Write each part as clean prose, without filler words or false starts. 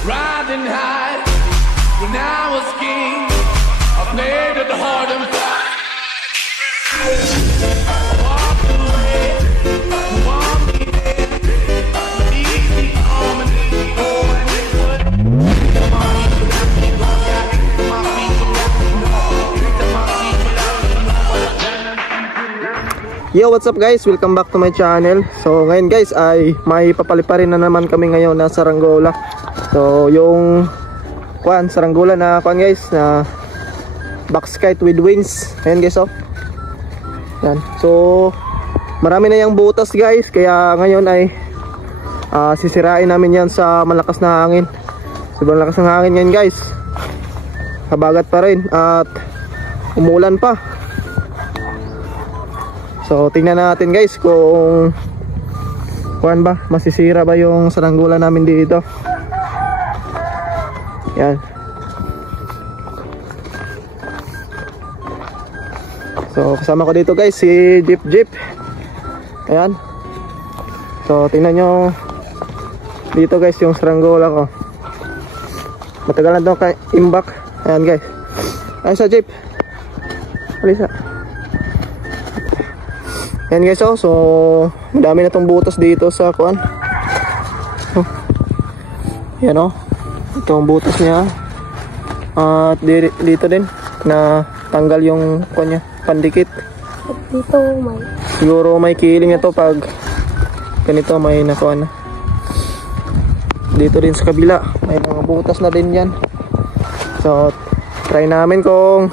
Riding high when I was king. I played at the hard and fast. Walk away, want me there. Easy on me, oh, and it would. Yo, what's up guys? Welcome back to my channel. So ngayon guys ay may papaliparin na naman kami ngayon na saranggola. So yung saranggola na guys na box kite with wings. Ayan guys, oh. Yan. So marami na yung butas guys, kaya ngayon ay sisirain namin yan sa malakas na hangin. Sobrang lakas ng hangin ngayon guys. Habagat pa rin at umulan pa. So tingnan natin guys kung masisira ba yung saranggola namin dito. Yan. So kasama ko dito guys si Jeep. Ayan. So tingnan nyo dito guys yung saranggola ko. Matagal na ito imbak. Ayan guys. Ayan sa Jeep. Alisa. Yan guys, oh. So madami na tong butas dito sa kuan. Yan, oh. Ito ang butas niya. At dito din na tanggal yung kuan niya, pandikit. Dito may. Siguro may kiling ito pag ganito may nakuan na. Dito din sa kabila may mga butas na din yan. So try namin kung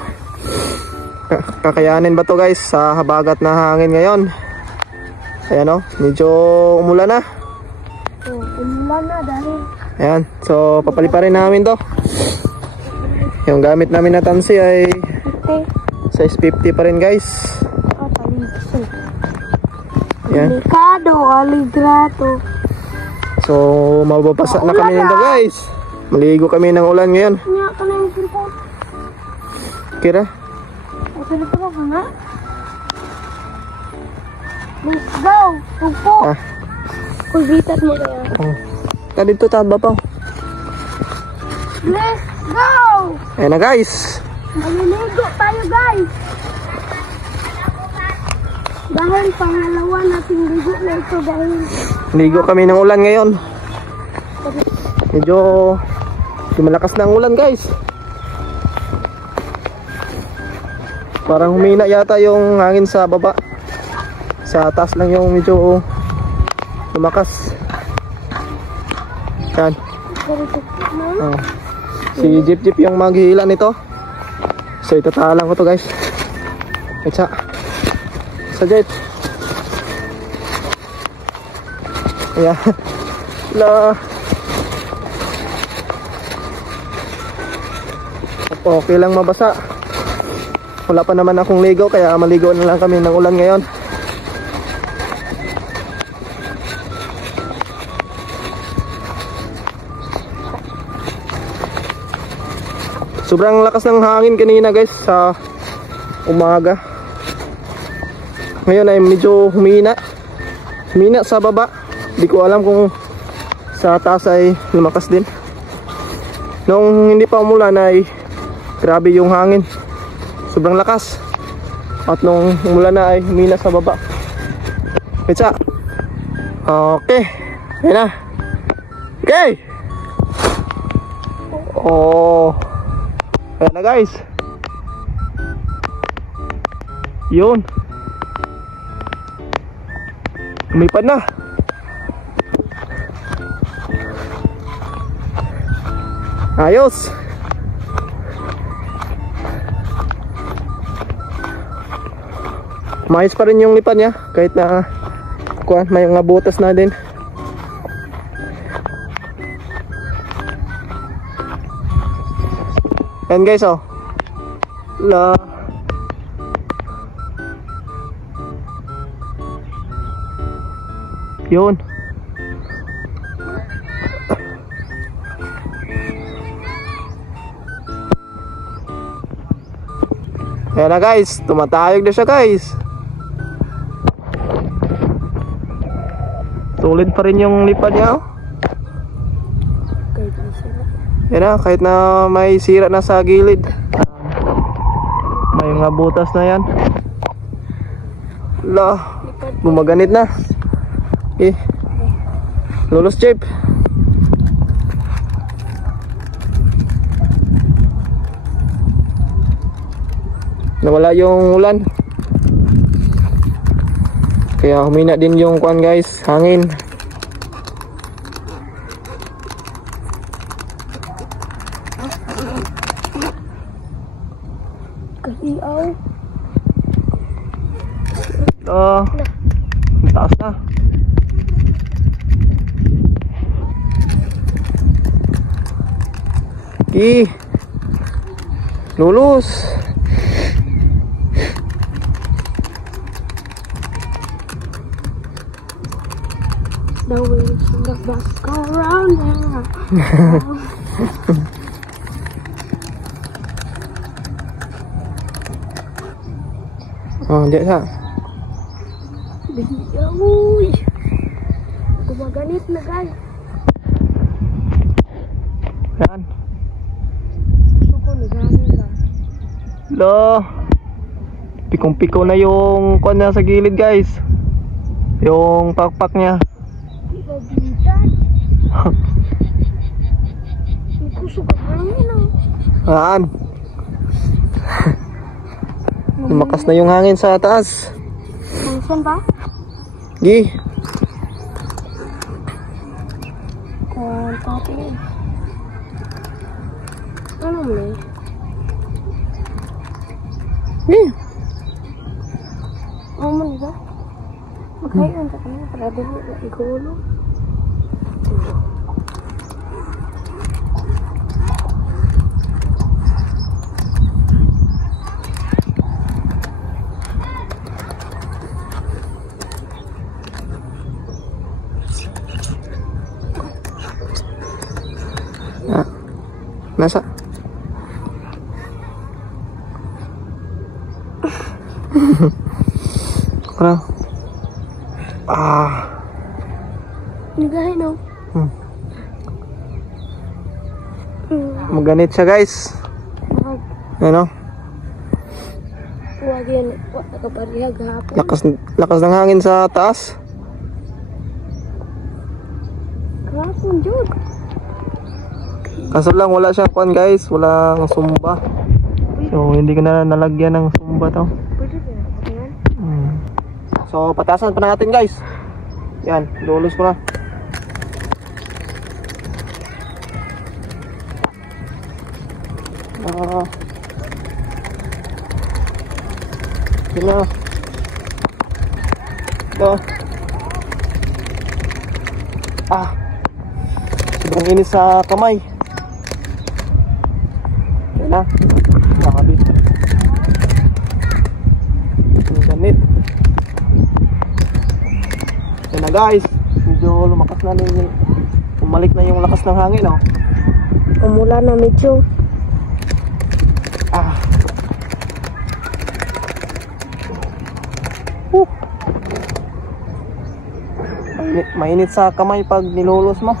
kakayanin ba to guys sa habagat na hangin ngayon. Ayan, oh, medyo umulan na. Umulan na dahil. Ayan, so papaliparin namin to. Yung gamit namin na tansi ay 50. size 50 pa rin guys. Ayan. Delikado, aligrato. So mababasa na kami nito guys. Maligo kami ng ulan ngayon. Niya ka na yung cellphone. Kira? Cellphone ka nga? Let's go! Tupo! Kulbitan mo kaya. Oh. Dito taba pa. Let's go! Ayan na guys. Maliligo tayo guys! Dahil pangalawa nating ligo na ito dahil Ligo kami ng ulan ngayon. Medyo malakas na ang ulan guys. Parang humina yata yung hangin sa baba. Sa taas lang yung medyo lumakas. Yan. Oh. Si Jeep yung maghihila nito. So itatalang ko to guys. Etsa. Sa Jeep. Ayan. La. Okay lang mabasa. Wala pa naman akong ligo kaya maligo na lang kami ng ulan ngayon. Sobrang lakas ng hangin kanina guys sa umaga. Ngayon ay medyo humina sa baba. Di ko alam kung sa taas ay lumakas din. Nung hindi pa umulan ay grabe yung hangin. Sobrang lakas. At nung umulan na ay humina sa baba. Pitsa. Okay. Ayan na. Okay. Oh. Ayan na guys. Yun. Lumipad na. Ayos. Maayos pa rin yung lipad niya kahit na may mga butas na din. Yan guys, oh. Yun. Ayan na guys, tumatayog na siya guys. Solid pa rin yung lipad niya, oh. Okay. Yan na, kahit na may sira na sa gilid. May mga butas na yan. La, gumaganit na. Okay. Lulos, Jeep. Nawala yung ulan. Kaya humina din yung kuan guys, hangin. Kahiaw. Taas na. Lulus. The wheels of the bus go round and round. Diyan sa. Uy. Gumaganit na guys. Yan. Suko na gano'n ba? Lo. Pikong-piko na yung kuan na sa gilid guys. Yung pakpak niya. Pabitan. Kusog ka hangin ah. Saan? Lumakas na yung hangin sa taas. Saan ba? Gi. Tapos. Ano mo eh? Gi. Ano mo nito? Magkayon ka kanina para dito na igulo. Nasa? Ano? Nagahin no? Maganit siya guys. Ano? Huwag yan. Huwag nakaparihag hapon. Lakas ng hangin sa taas. Hapon, Jod. Kaso lang wala siyang kuan guys, walang sumba. So hindi ko na nalagyan ng sumba to. Pwede ba? Ayan. So patasan pa natin guys. Yan, lulus ko na. Yan na. Ito. Sobrang inis sa kamay. Yan na. Nakabit. Ang ganit. Yan na guys. Medyo lumakas na yung umalik na yung lakas ng hangin oh. Umulan na medyo. Mainit sa kamay pag nilulos mo.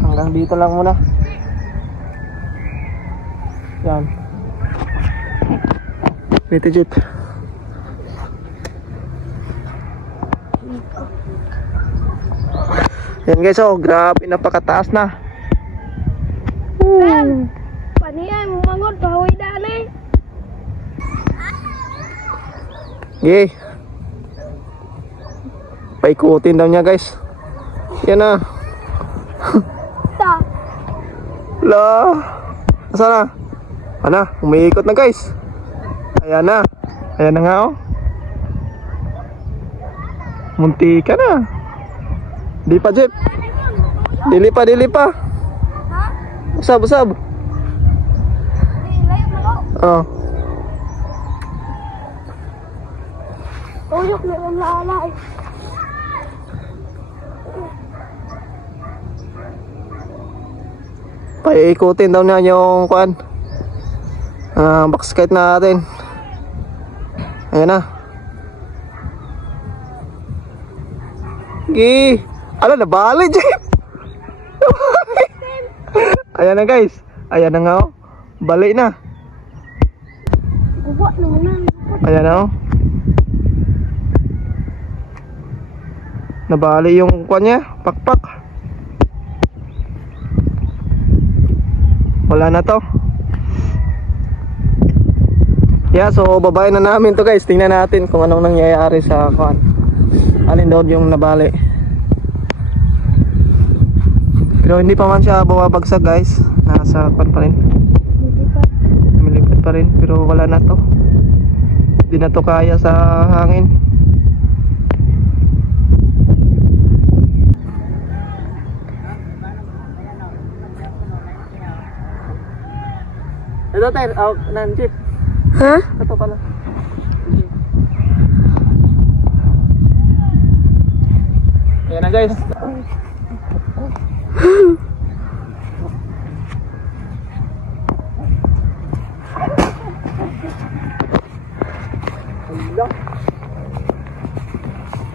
Hanggang dito lang muna. Yan. Wait a jeep. Yan guys oh, grabe napakataas na. Paniyan, umangon, pahawi daan eh. Okay. Paikutin daw niya guys. Yan na. Ta. La. Asa na? Ana, umiikot na guys. Ayan na. Ayan na nga oh. Munti ka na. Di pa jeep. Dili pa. Usab. Layo na ko. Oh. Tuyok na yung laala eh. Paikutin daw niya yung kuan. Backskate natin. Ayan na. Gi. Ala, nabali, Jeep. Ayan na guys. Ayan na nga oh. Bali na. Gubat naman na. Ayan na oh. Nabali yung kwan niya. Pakpak. Wala na to. Yeah, so babayin na namin to guys. Tingnan natin kung anong nangyayari sa kwan. Alin doon yung nabali. Pero hindi pa man siya bumabagsak guys. Nasa kwan pa rin. Lumilipad pa rin. Pero wala na to. Hindi na to kaya sa hangin. Ito tayo, out ng jeep. Ha? Ito pala. Ayan na guys.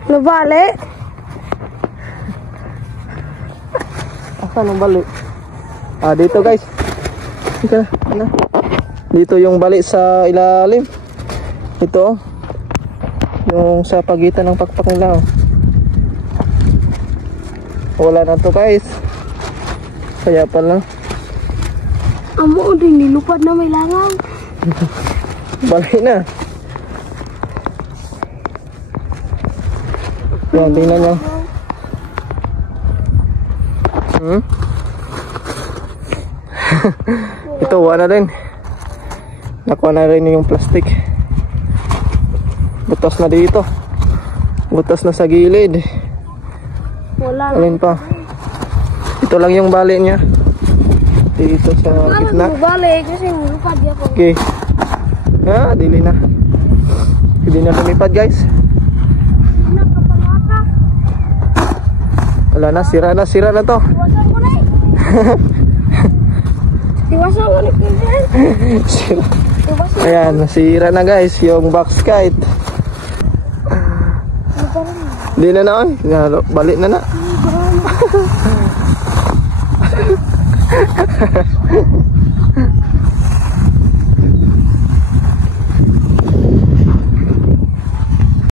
Nabali? Asan ang bali? Dito guys. Dito na. Dito yung bali sa ilalim. Ito. Yung sa pagitan ng pakpak nila. Wala na to guys. Kaya pala. Amo din nilupad na may langaw. Bali na. Yan, tingnan nyo. Ito, wala rin. Nakuha na rin yung plastic. Butas na dito. Butas na sa gilid. Wala. Alin pa? Ito lang yung bali niya. Dito sa gitna. Nabali kasi nilupad ako. Okay. Dili na. Hindi na lumipad guys. Nakapangaka. Wala na, sira na to. Tiwasan ko na eh. Tiwasan ko na eh. Sira. Tiwasan. Ayan, nasira na guys yung box kite. Hindi na na oy. Balik na na.